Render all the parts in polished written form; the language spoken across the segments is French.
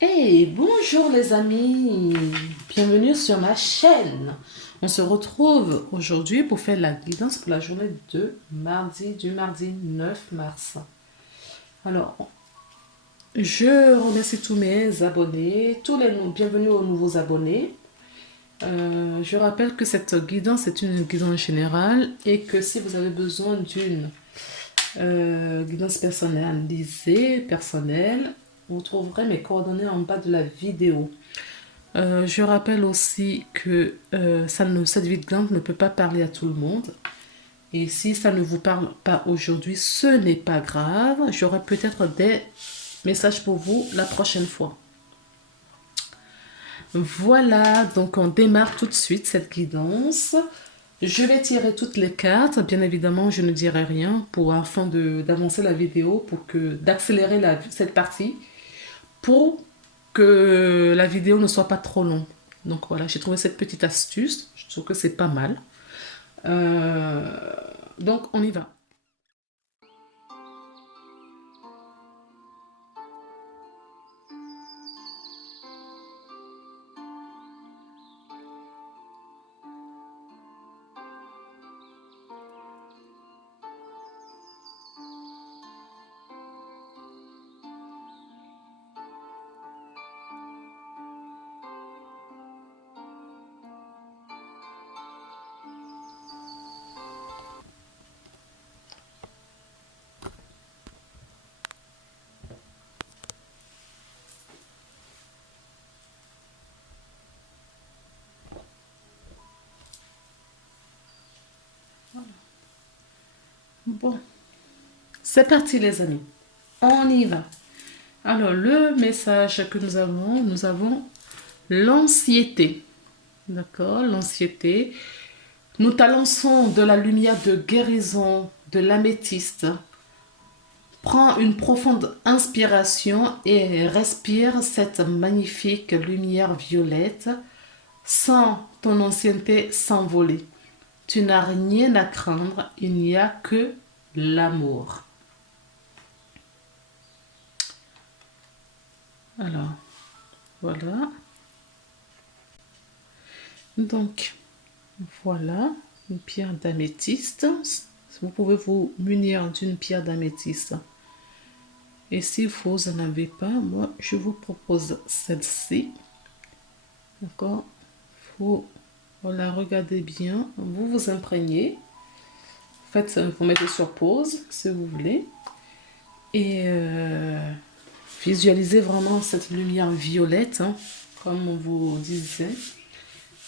Hey, bonjour les amis, bienvenue sur ma chaîne. On se retrouve aujourd'hui pour faire la guidance pour la journée de du mardi 9 mars. Alors, je remercie tous mes abonnés, bienvenue aux nouveaux abonnés. Je rappelle que cette guidance est une guidance générale et que si vous avez besoin d'une guidance personnelle, vous trouverez mes coordonnées en bas de la vidéo. Je rappelle aussi que cette vidéo ne peut pas parler à tout le monde. Et si ça ne vous parle pas aujourd'hui, ce n'est pas grave. J'aurai peut-être des messages pour vous la prochaine fois. Voilà, donc on démarre tout de suite cette guidance. Je vais tirer toutes les cartes. Bien évidemment, je ne dirai rien afin d'avancer la vidéo, d'accélérer cette partie pour que la vidéo ne soit pas trop longue. Donc voilà, j'ai trouvé cette petite astuce. Je trouve que c'est pas mal. Euh, donc on y va. Bon, c'est parti les amis. On y va. Alors le message que nous avons l'anxiété. D'accord, l'anxiété. Nous t'annonçons de la lumière de guérison de l'améthyste. Prends une profonde inspiration et respire cette magnifique lumière violette. Sans ton ancienneté s'envoler. Tu n'as rien à craindre, il n'y a que l'amour. Alors, voilà. Donc, voilà une pierre d'améthyste. Vous pouvez vous munir d'une pierre d'améthyste. Et si vous n'en avez pas, moi, je vous propose celle-ci. D'accord. Faut la regarder bien. Vous vous imprégnez. Faites, vous mettez sur pause si vous voulez. Et visualisez vraiment cette lumière violette, hein, comme on vous disait,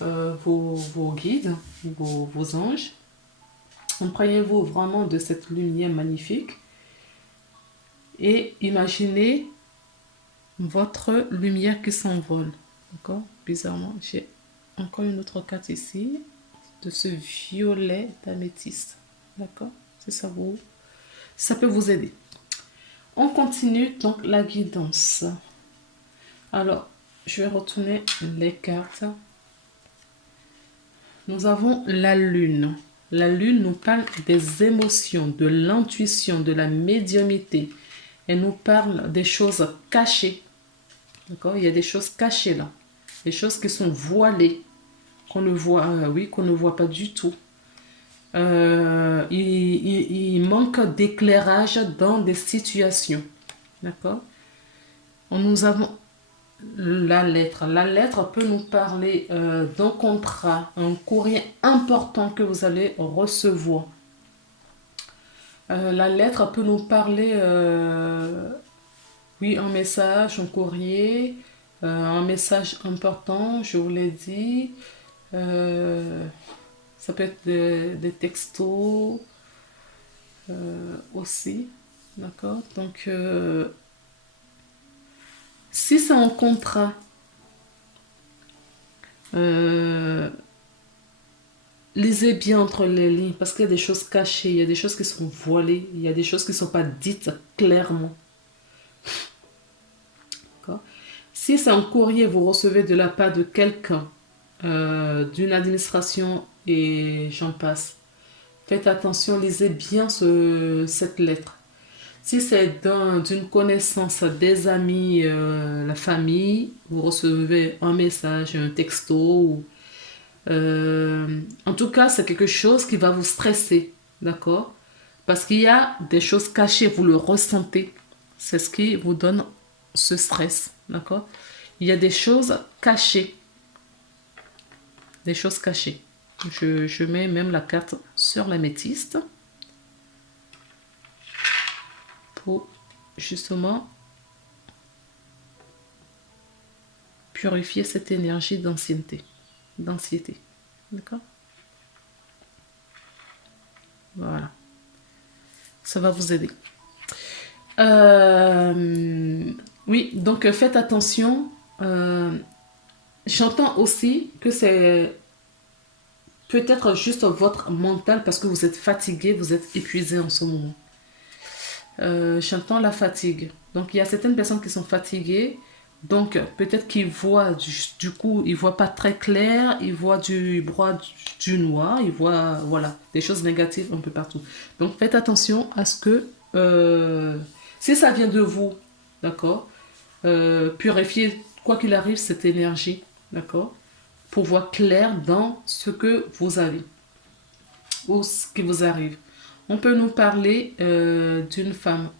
vos guides, vos anges. Imprégnez-vous vraiment de cette lumière magnifique et imaginez votre lumière qui s'envole. D'accord. Bizarrement, j'ai encore une autre carte ici de ce violet d'améthyste. D'accord. Si ça peut vous aider. On continue donc la guidance. Alors, je vais retourner les cartes. Nous avons la lune. La lune nous parle des émotions, de l'intuition, de la médiumnité. Elle nous parle des choses cachées. D'accord. Il y a des choses cachées là. Des choses qui sont voilées, qu'on ne voit, qu'on ne voit pas du tout. Il manque d'éclairage dans des situations. D'accord. Nous avons la lettre. La lettre peut nous parler d'un contrat, un courrier important que vous allez recevoir. La lettre peut nous parler, oui, un message, un courrier, un message important, je vous l'ai dit. Ça peut être des textos aussi. D'accord. Donc, si c'est un contrat, lisez bien entre les lignes parce qu'il y a des choses cachées, il y a des choses qui sont voilées, il y a des choses qui ne sont pas dites clairement. Si c'est un courrier, vous recevez de la part de quelqu'un, d'une administration et j'en passe, faites attention, lisez bien cette lettre. Si c'est d'une connaissance, des amis, la famille, vous recevez un message, un texto. En tout cas, c'est quelque chose qui va vous stresser. D'accord? Parce qu'il y a des choses cachées, vous le ressentez. C'est ce qui vous donne ce stress. D'accord? Il y a des choses cachées. Des choses cachées. Je mets même la carte sur l'améthyste pour justement purifier cette énergie d'anxiété. D'accord? Voilà. Ça va vous aider. Oui, donc faites attention. J'entends aussi que c'est peut-être juste votre mental parce que vous êtes fatigué, vous êtes épuisé en ce moment. J'entends la fatigue. Donc il y a certaines personnes qui sont fatiguées. Donc peut-être qu'ils voient, du coup, ils voient pas très clair, ils voient du broie, du noir, ils voient, voilà, des choses négatives un peu partout. Donc faites attention à ce que, si ça vient de vous, d'accord, purifiez, quoi qu'il arrive, cette énergie, d'accord, pour voir clair dans ce que vous avez ou ce qui vous arrive. On peut nous parler d'une femme.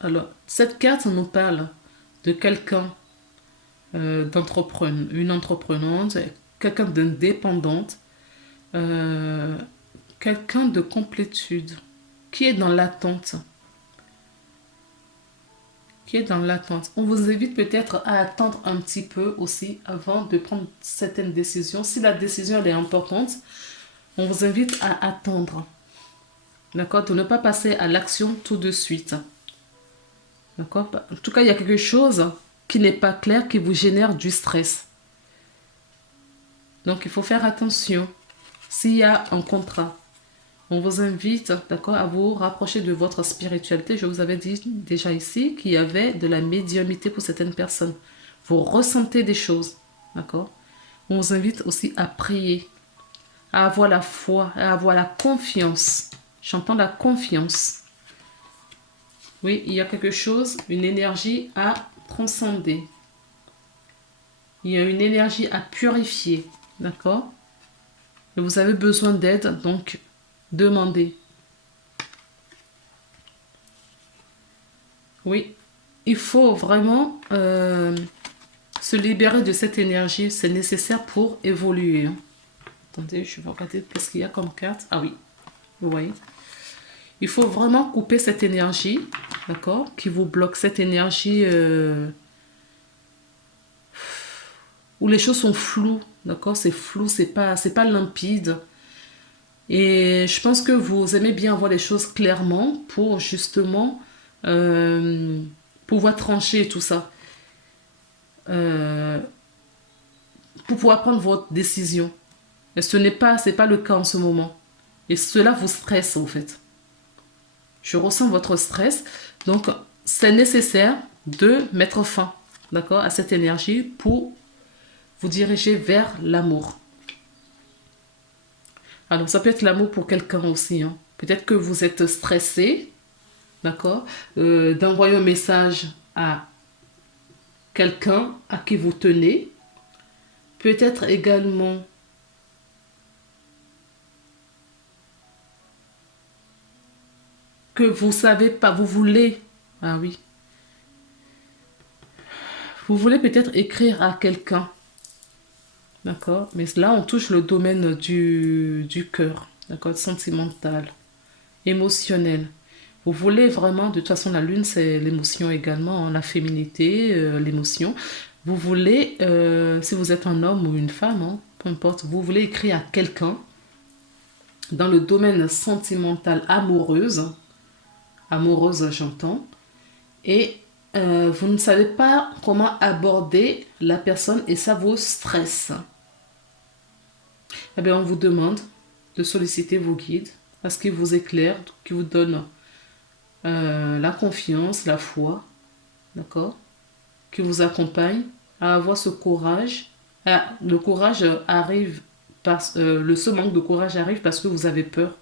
Alors, cette carte nous parle de quelqu'un d'entrepreneur, une entreprenante, quelqu'un d'indépendante, euh, quelqu'un de complétude, qui est dans l'attente. Qui est dans l'attente. On vous invite peut-être à attendre un petit peu aussi avant de prendre certaines décisions. Si la décision elle est importante, on vous invite à attendre. D'accord? De ne pas passer à l'action tout de suite. D'accord? En tout cas, il y a quelque chose qui n'est pas clair, qui vous génère du stress. Donc, il faut faire attention. S'il y a un contrat, on vous invite, d'accord, à vous rapprocher de votre spiritualité. Je vous avais dit déjà ici qu'il y avait de la médiumnité pour certaines personnes. Vous ressentez des choses, d'accord? On vous invite aussi à prier, à avoir la foi, à avoir la confiance. J'entends la confiance. Oui, il y a quelque chose, une énergie à transcender. Il y a une énergie à purifier, d'accord? Et vous avez besoin d'aide, donc demandez. Oui, il faut vraiment se libérer de cette énergie. C'est nécessaire pour évoluer. Hein. Attendez, je vais regarder qu'est-ce qu'il y a comme carte. Ah oui, vous voyez. Il faut vraiment couper cette énergie, d'accord, qui vous bloque, cette énergie où les choses sont floues, d'accord, c'est flou, c'est pas limpide. Et je pense que vous aimez bien voir les choses clairement pour justement pouvoir trancher tout ça, euh, pour pouvoir prendre votre décision. Et c'est pas le cas en ce moment. Et cela vous stresse en fait. Je ressens votre stress. Donc, c'est nécessaire de mettre fin, d'accord, à cette énergie pour vous diriger vers l'amour. Alors, ça peut être l'amour pour quelqu'un aussi. Hein. Peut-être que vous êtes stressé, d'accord, d'envoyer un message à quelqu'un à qui vous tenez. Peut-être également que vous savez pas, vous voulez, ah oui, vous voulez peut-être écrire à quelqu'un, d'accord, mais là on touche le domaine du cœur, d'accord, sentimental, émotionnel. Vous voulez vraiment, de toute façon la lune c'est l'émotion également, hein, la féminité, l'émotion. Vous voulez, si vous êtes un homme ou une femme, hein, peu importe, vous voulez écrire à quelqu'un dans le domaine sentimental amoureuse j'entends, et vous ne savez pas comment aborder la personne et ça vous stresse. Eh bien, on vous demande de solliciter vos guides parce qu'ils vous éclairent, qu'ils vous donnent la confiance, la foi, d'accord, qui vous accompagne à avoir ce courage. Ah, le courage arrive ce manque de courage arrive parce que vous avez peur.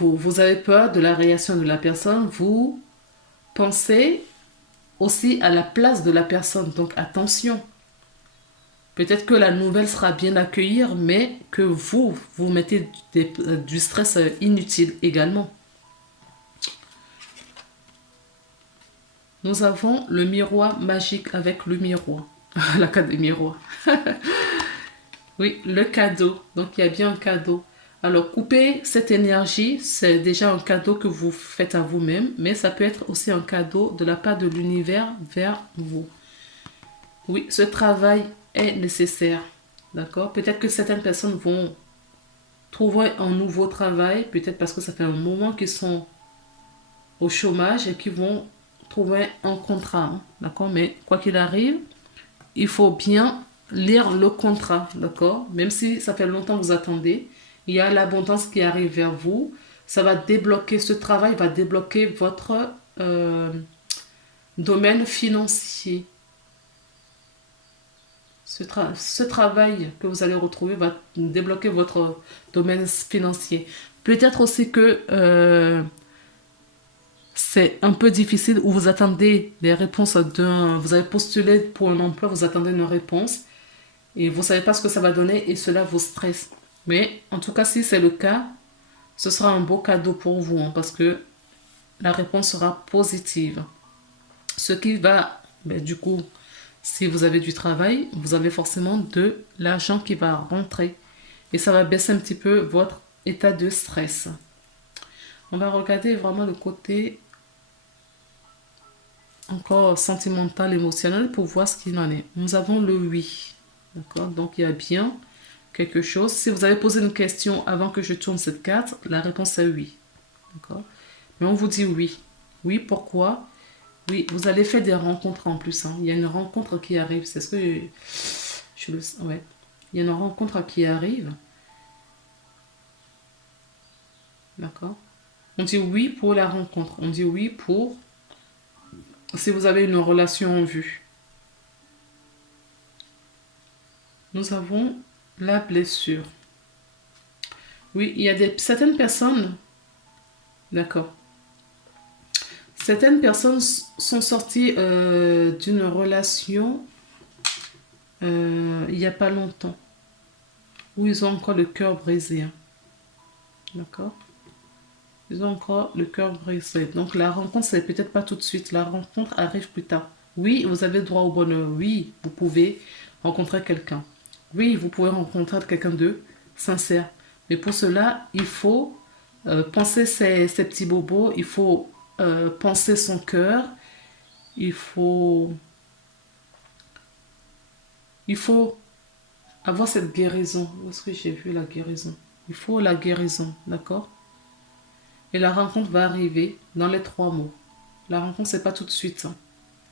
vous avez peur de la réaction de la personne, vous pensez aussi à la place de la personne. Donc attention. Peut-être que la nouvelle sera bien accueillie, mais que vous mettez du stress inutile également. Nous avons le miroir magique avec le miroir. La carte des miroirs. Oui, le cadeau. Donc, il y a bien un cadeau. Alors, couper cette énergie, c'est déjà un cadeau que vous faites à vous-même, mais ça peut être aussi un cadeau de la part de l'univers vers vous. Oui, ce travail est nécessaire. D'accord? Peut-être que certaines personnes vont trouver un nouveau travail, peut-être parce que ça fait un moment qu'ils sont au chômage et qu'ils vont trouver un contrat. Hein, d'accord? Mais quoi qu'il arrive, il faut bien lire le contrat. D'accord? Même si ça fait longtemps que vous attendez, il y a l'abondance qui arrive vers vous. Ça va débloquer, ce travail va débloquer votre domaine financier. Ce travail que vous allez retrouver va débloquer votre domaine financier. Peut-être aussi que c'est un peu difficile ou vous attendez des réponses vous avez postulé pour un emploi, vous attendez une réponse et vous ne savez pas ce que ça va donner et cela vous stresse. Mais en tout cas, si c'est le cas, ce sera un beau cadeau pour vous hein, parce que la réponse sera positive. Ce qui va, du coup, si vous avez du travail, vous avez forcément de l'argent qui va rentrer. Et ça va baisser un petit peu votre état de stress. On va regarder vraiment le côté encore sentimental, émotionnel pour voir ce qu'il en est. Nous avons le oui. D'accord? Donc il y a bien quelque chose. Si vous avez posé une question avant que je tourne cette carte, la réponse est oui. D'accord? Mais on vous dit oui. Oui, pourquoi? Oui, vous allez faire des rencontres en plus. Hein. Il y a une rencontre qui arrive. C'est ce que ouais. Il y a une rencontre qui arrive. D'accord? On dit oui pour la rencontre. On dit oui pour si vous avez une relation en vue. Nous avons la blessure. Oui, il y a certaines personnes. D'accord. Certaines personnes sont sorties d'une relation il n'y a pas longtemps. Où ils ont encore le cœur brisé. Hein. D'accord? Ils ont encore le cœur brisé. Donc la rencontre, c'est peut-être pas tout de suite. La rencontre arrive plus tard. Oui, vous avez droit au bonheur. Oui, vous pouvez rencontrer quelqu'un. Oui, vous pouvez rencontrer quelqu'un de sincère. Mais pour cela, il faut penser ses petits bobos. Il faut penser son cœur. Il faut avoir cette guérison. Où est-ce que j'ai vu la guérison? Il faut la guérison, d'accord? Et la rencontre va arriver dans les 3 mots. La rencontre, c'est pas tout de suite. Hein.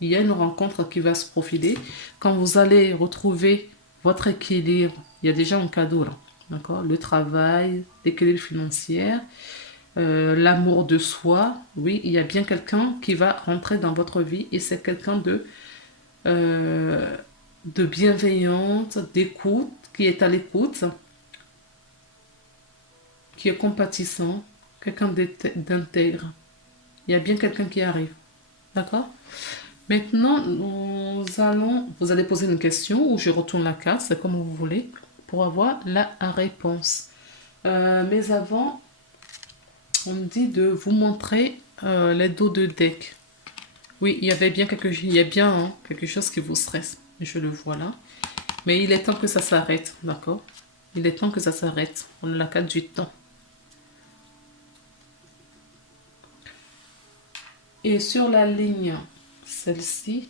Il y a une rencontre qui va se profiler. Quand vous allez retrouver votre équilibre, il y a déjà un cadeau là. D'accord? Le travail, l'équilibre financier, l'amour de soi. Oui, il y a bien quelqu'un qui va rentrer dans votre vie et c'est quelqu'un de bienveillante, d'écoute, qui est à l'écoute, qui est compatissant, quelqu'un d'intègre. Il y a bien quelqu'un qui arrive. D'accord? Maintenant, vous allez poser une question ou je retourne la carte, c'est comme vous voulez, pour avoir la réponse. Mais avant, on me dit de vous montrer les dos de deck. Oui, il y a bien quelque chose qui vous stresse. Je le vois là. Mais il est temps que ça s'arrête, d'accord? Il est temps que ça s'arrête. On a la carte du temps. Et sur la ligne, celle-ci,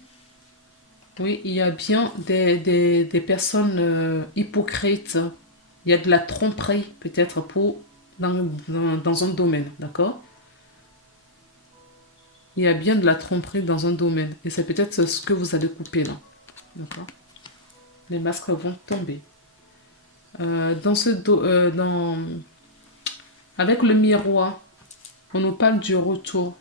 oui, il y a bien des personnes hypocrites. Il y a de la tromperie, peut-être, dans un domaine, d'accord? Il y a bien de la tromperie dans un domaine. Et c'est peut-être ce que vous allez couper là. D'accord? Les masques vont tomber. Avec le miroir, on nous parle du retour.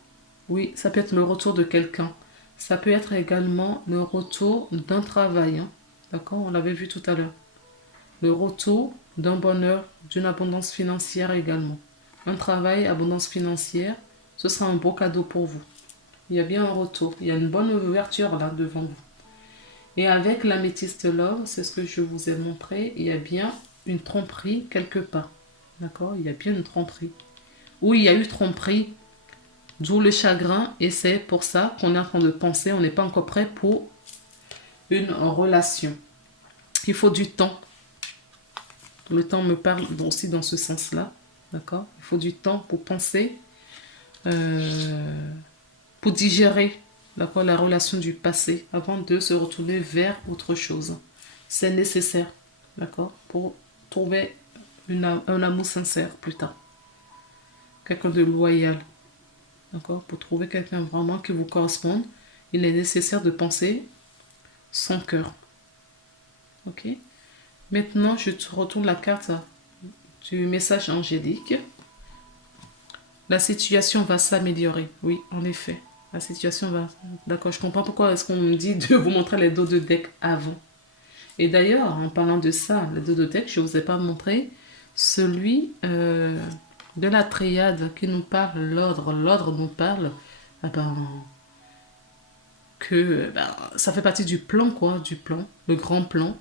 Oui, ça peut être le retour de quelqu'un. Ça peut être également le retour d'un travail. Hein. D'accord? On l'avait vu tout à l'heure. Le retour d'un bonheur, d'une abondance financière également. un travail, abondance financière, ce sera un beau cadeau pour vous. Il y a bien un retour, il y a une bonne ouverture là devant vous. Et avec l'améthyste love, c'est ce que je vous ai montré, il y a bien une tromperie quelque part. D'accord? Il y a bien une tromperie. Ou il y a eu tromperie, d'où le chagrin, et c'est pour ça qu'on est en train de penser, on n'est pas encore prêt pour une relation. Il faut du temps. Le temps me parle aussi dans ce sens-là. D'accord? Il faut du temps pour penser, pour digérer, d'accord, la relation du passé avant de se retourner vers autre chose. C'est nécessaire, d'accord, pour trouver un amour sincère plus tard. Quelqu'un de loyal, d'accord, pour trouver quelqu'un vraiment qui vous corresponde, il est nécessaire de penser son cœur. Ok? Maintenant, je te retourne la carte du message angélique. La situation va s'améliorer. Oui, en effet. La situation va... D'accord, je comprends pourquoi est-ce qu'on me dit de vous montrer les dos de deck avant. Et d'ailleurs, en parlant de ça, les dos de deck, je ne vous ai pas montré celui de la triade qui nous parle, l'ordre. L'ordre nous parle que ça fait partie du plan, quoi, du plan, le grand plan,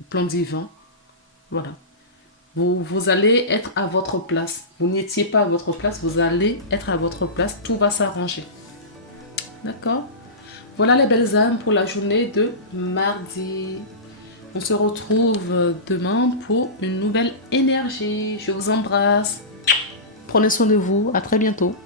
le plan divin. Voilà. Vous allez être à votre place. Vous n'étiez pas à votre place, vous allez être à votre place. Tout va s'arranger. D'accord? Voilà les belles âmes pour la journée de mardi. On se retrouve demain pour une nouvelle énergie. Je vous embrasse. Prenez soin de vous. À très bientôt.